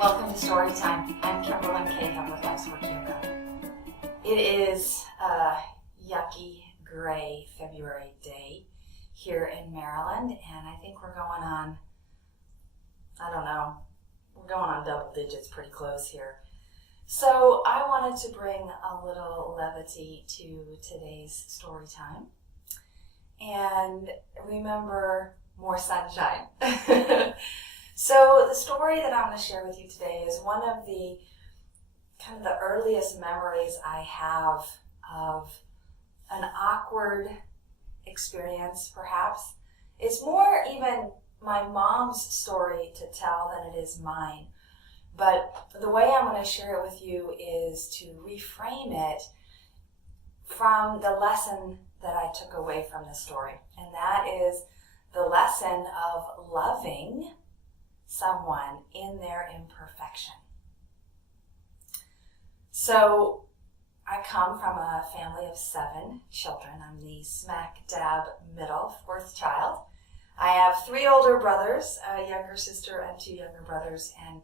Welcome to Story Time. I'm Kimberly Cahill with Life's Work Yoga. It is a yucky, gray February day here in Maryland, and I think we're going on, we're going on double digits pretty close here. So I wanted to bring a little levity to today's story time and remember more sunshine. So the story that I'm going to share with you today is one of the earliest memories I have of an awkward experience, perhaps. It's more even my mom's story to tell than it is mine. But the way I'm going to share it with you is to reframe it from the lesson that I took away from the story. And that is the lesson of loving someone in their imperfection. So I come from a family of 7 children. I'm the smack dab middle, 4th child. I have 3 older brothers, a younger sister and 2 younger brothers. And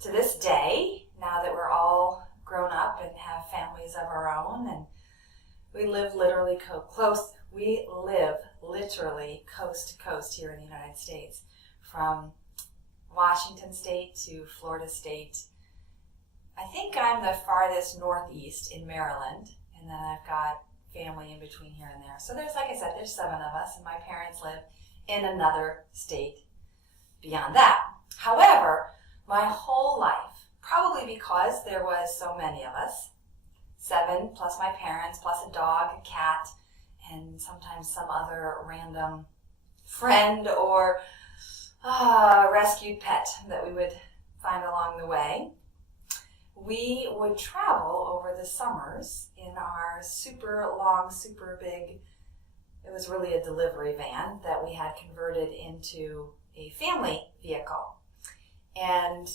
to this day, now that we're all grown up and have families of our own, and we live literally coast to coast here in the United States, from Washington State to Florida State. I think I'm the farthest northeast in Maryland, and then I've got family in between here and there. So there's 7 of us, and my parents live in another state beyond that. However, my whole life, probably because there was so many of us, 7 plus my parents, plus a dog, a cat, and sometimes some other random friend or rescued pet that we would find along the way, we would travel over the summers in our super long, super big, it was really a delivery van that we had converted into a family vehicle. And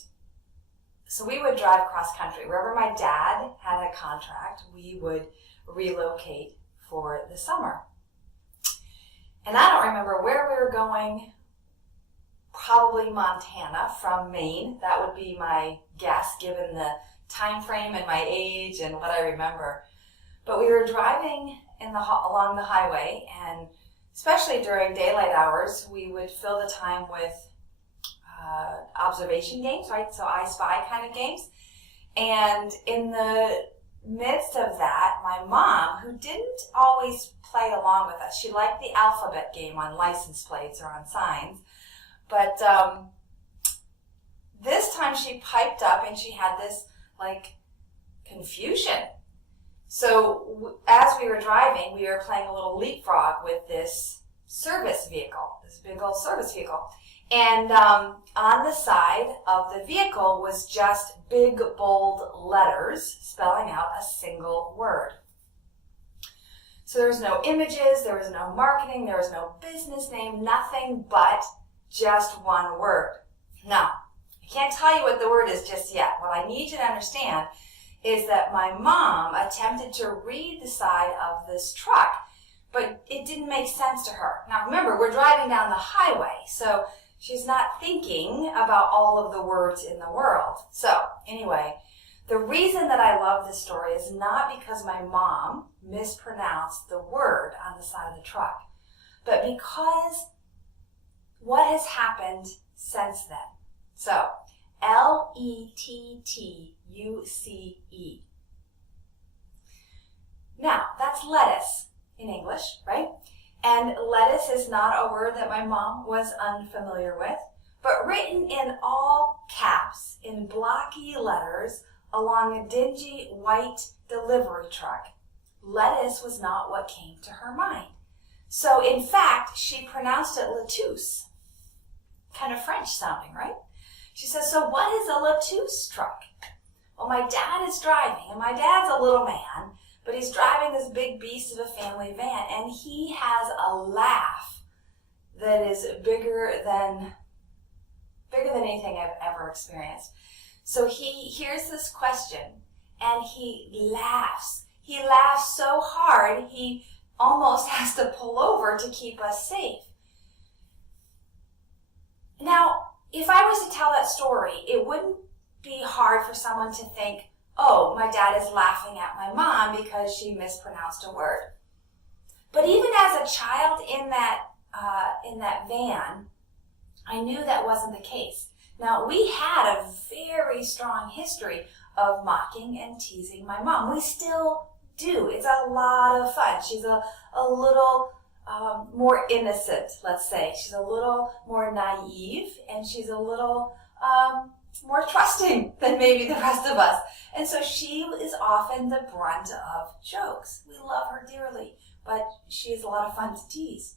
so we would drive cross country. Wherever my dad had a contract, we would relocate for the summer. And I don't remember where we were going. Probably Montana from Maine. That would be my guess given the time frame and my age and what I remember. But we were driving along the highway, and especially during daylight hours, we would fill the time with observation games, right? So I Spy kind of games. And in the midst of that, my mom, who didn't always play along with us, she liked the alphabet game on license plates or on signs. But this time she piped up and she had this confusion. So as we were driving, we were playing a little leapfrog with this service vehicle, this big old service vehicle. And on the side of the vehicle was just big, bold letters spelling out a single word. So there was no images, there was no marketing, there was no business name, nothing but just one word. Now, I can't tell you what the word is just yet. What I need you to understand is that my mom attempted to read the side of this truck, but it didn't make sense to her. Now remember, we're driving down the highway, so she's not thinking about all of the words in the world. So anyway, the reason that I love this story is not because my mom mispronounced the word on the side of the truck, but because what has happened since then. So, L-E-T-T-U-C-E. Now, that's lettuce in English, right? And lettuce is not a word that my mom was unfamiliar with, but written in all caps, in blocky letters, along a dingy white delivery truck, lettuce was not what came to her mind. So, in fact, she pronounced it Let-OOse. Kind of French sounding, right? She says, so what is a Let-OOse truck? Well, my dad is driving, and my dad's a little man, but he's driving this big beast of a family van, and he has a laugh that is bigger than anything I've ever experienced. So he hears this question, and he laughs. He laughs so hard, he almost has to pull over to keep us safe. Now, if I was to tell that story, it wouldn't be hard for someone to think, oh, my dad is laughing at my mom because she mispronounced a word. But even as a child in that van, I knew that wasn't the case. Now, we had a very strong history of mocking and teasing my mom. We still do. It's a lot of fun. She's a little more innocent, let's say. She's a little more naive, and she's a little more trusting than maybe the rest of us. And so she is often the brunt of jokes. We love her dearly, but she's a lot of fun to tease.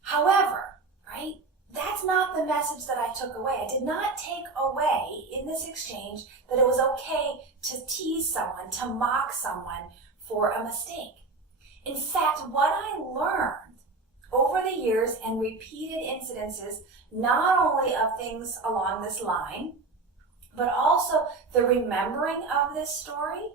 However, right, that's not the message that I took away. I did not take away in this exchange that it was okay to tease someone, to mock someone for a mistake. In fact, what I learned over the years and repeated incidences, not only of things along this line, but also the remembering of this story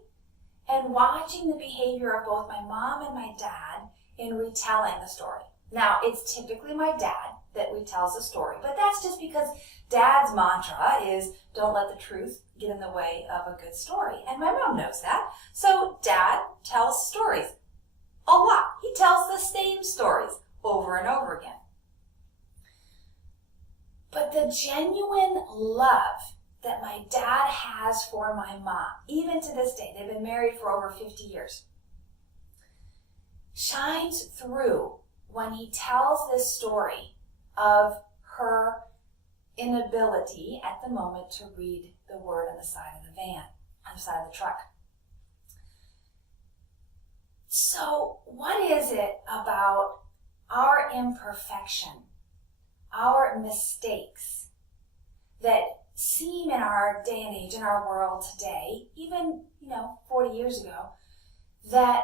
and watching the behavior of both my mom and my dad in retelling the story. Now, it's typically my dad that retells the story, but that's just because Dad's mantra is don't let the truth get in the way of a good story. And my mom knows that. So Dad tells stories a lot. He tells the same stories over and over again. But the genuine love that my dad has for my mom, even to this day, they've been married for over 50 years, shines through when he tells this story of her inability at the moment to read the word on the side of the van, on the side of the truck. So what is it about our imperfection, our mistakes, that seem in our day and age, in our world today, even, 40 years ago, that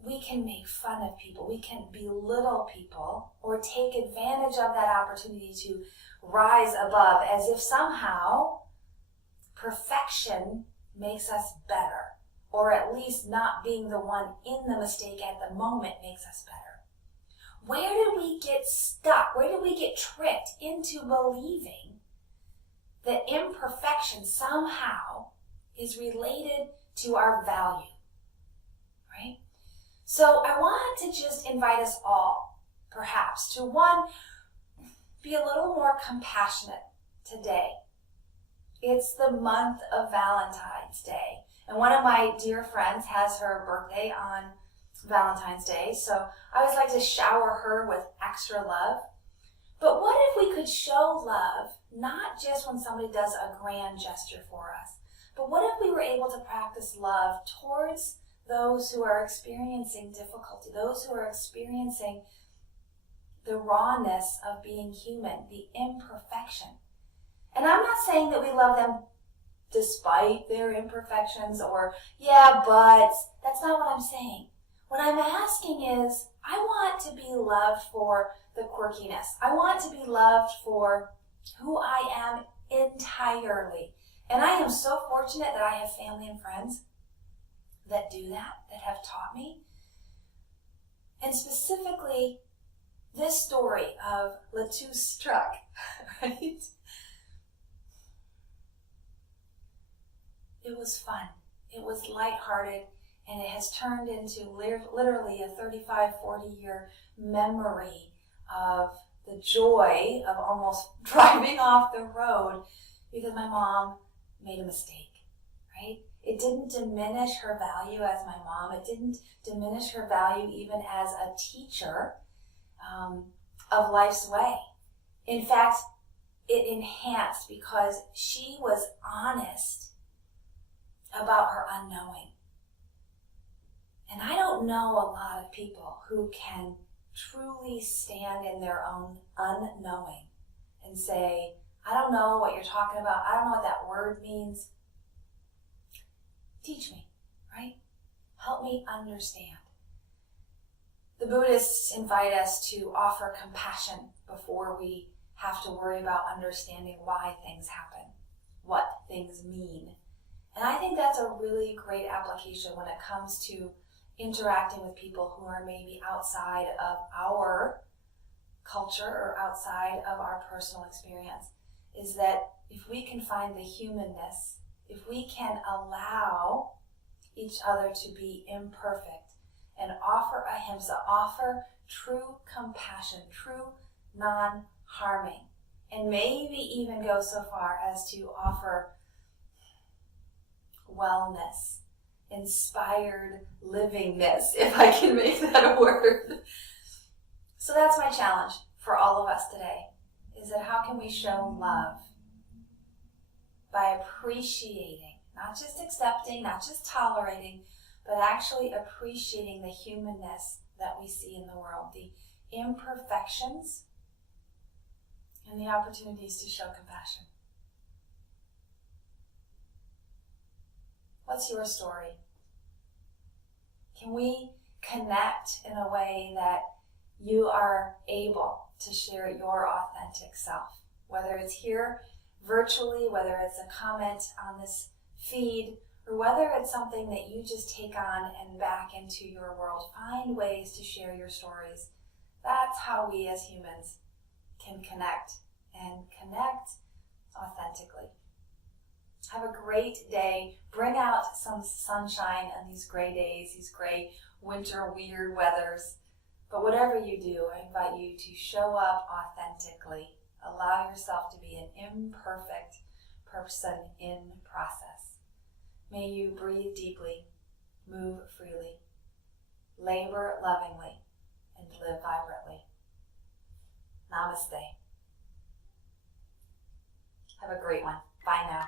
we can make fun of people, we can belittle people, or take advantage of that opportunity to rise above as if somehow perfection makes us better, or at least not being the one in the mistake at the moment makes us better. Where did we get stuck? Where did we get tricked into believing that imperfection somehow is related to our value, right? So I want to just invite us all, perhaps, to one, be a little more compassionate today. It's the month of Valentine's Day, and one of my dear friends has her birthday on Valentine's Day, so I always like to shower her with extra love. But what if we could show love, not just when somebody does a grand gesture for us, but what if we were able to practice love towards those who are experiencing difficulty, those who are experiencing the rawness of being human, the imperfection. And I'm not saying that we love them despite their imperfections or, yeah, but that's not what I'm saying. What I'm asking is, I want to be loved for the quirkiness. I want to be loved for who I am entirely. And I am so fortunate that I have family and friends that do that have taught me. And specifically, this story of Let-OOse truck, right? It was fun. It was lighthearted, and it has turned into literally a 35, 40-year memory of the joy of almost driving off the road because my mom made a mistake, right? It didn't diminish her value as my mom. It didn't diminish her value even as a teacher of life's way. In fact, it enhanced because she was honest about her unknowing. And I don't know a lot of people who can truly stand in their own unknowing and say, I don't know what you're talking about. I don't know what that word means. Teach me, right? Help me understand. The Buddhists invite us to offer compassion before we have to worry about understanding why things happen, what things mean. And I think that's a really great application when it comes to interacting with people who are maybe outside of our culture or outside of our personal experience, is that if we can find the humanness, if we can allow each other to be imperfect and offer ahimsa, offer true compassion, true non-harming, and maybe even go so far as to offer wellness, inspired livingness, if I can make that a word. So that's my challenge for all of us today, is that how can we show love by appreciating, not just accepting, not just tolerating, but actually appreciating the humanness that we see in the world, the imperfections and the opportunities to show compassion. What's your story? Can we connect in a way that you are able to share your authentic self? Whether it's here virtually, whether it's a comment on this feed, or whether it's something that you just take on and back into your world. Find ways to share your stories. That's how we as humans can connect, and connect authentically. Have a great day. Bring out some sunshine on these gray days, these gray winter weird weathers. But whatever you do, I invite you to show up authentically. Allow yourself to be an imperfect person in process. May you breathe deeply, move freely, labor lovingly, and live vibrantly. Namaste. Have a great one. Bye now.